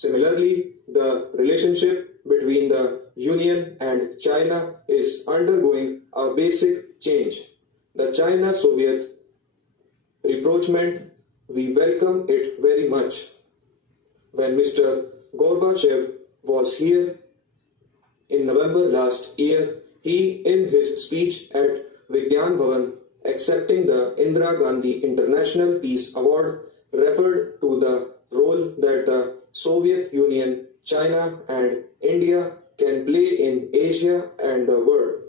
Similarly, the relationship between the Union and China is undergoing a basic change. The China Soviet rapprochement, we welcome it very much. When Mr. Gorbachev was here in November last year, he, in his speech at Vigyan Bhavan, accepting the Indira Gandhi International Peace Award, referred to the role that the Soviet Union, China, and India can play in Asia and the world.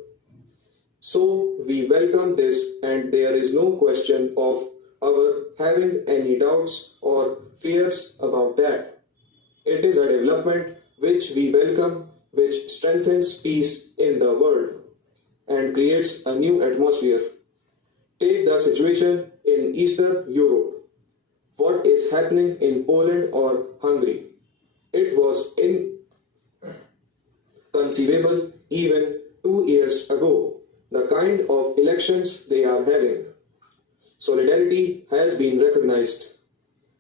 So we welcome this, and there is no question of our having any doubts or fears about that. It is a development which we welcome, which strengthens peace in the world and creates a new atmosphere. Take the situation in Eastern Europe. What is happening in Poland or Hungary? It was inconceivable even 2 years ago, the kind of elections they are having. Solidarity has been recognized.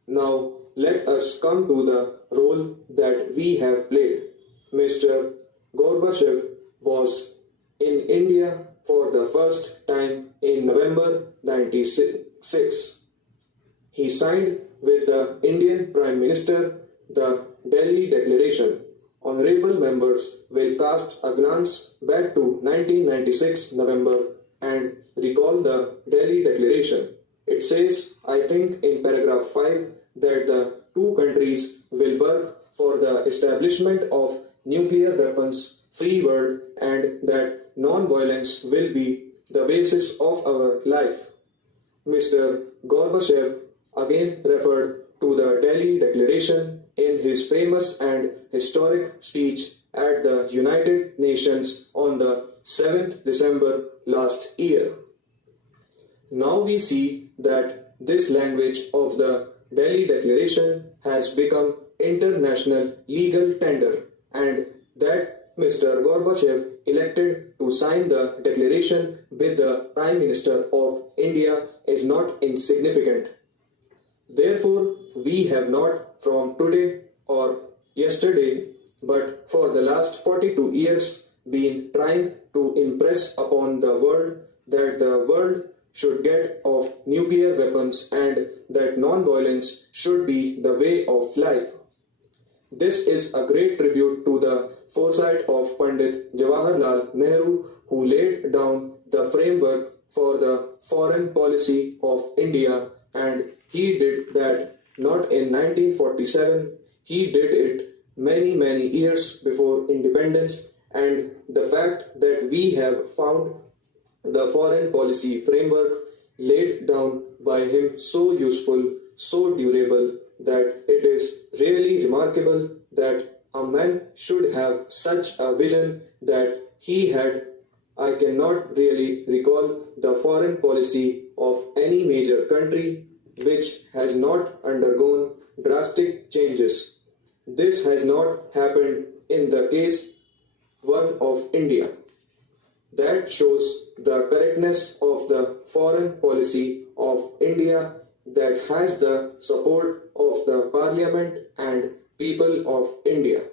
Now let us come to the role that we have played. Mr. Gorbachev was in India for the first time in November 1996. He signed with the Indian Prime Minister the Delhi Declaration. Honorable members will cast a glance back to 1996 November and recall the Delhi Declaration. It says, I think in paragraph 5, that the two countries will work for the establishment of nuclear weapons free world and that non-violence will be the basis of our life. Mr. Gorbachev again referred to the Delhi Declaration in his famous and historic speech at the United Nations on the 7th December last year. Now we see that this language of the Delhi Declaration has become international legal tender and that Mr. Gorbachev elected to sign the declaration with the Prime Minister of India is not insignificant. Therefore, we have not from today or yesterday, but for the last 42 years been trying to impress upon the world that the world should get off nuclear weapons and that non-violence should be the way of life. This is a great tribute to the foresight of Pandit Jawaharlal Nehru, who laid down the framework for the foreign policy of India, and he did that not in 1947, he did it many years before independence, and the fact that we have found the foreign policy framework laid down by him so useful, so durable, that it is really remarkable that a man should have such a vision that he had. I cannot really recall the foreign policy of any major country which has not undergone drastic changes. This has not happened in the case one of India. That shows the correctness of the foreign policy of India that has the support of the Parliament and people of India.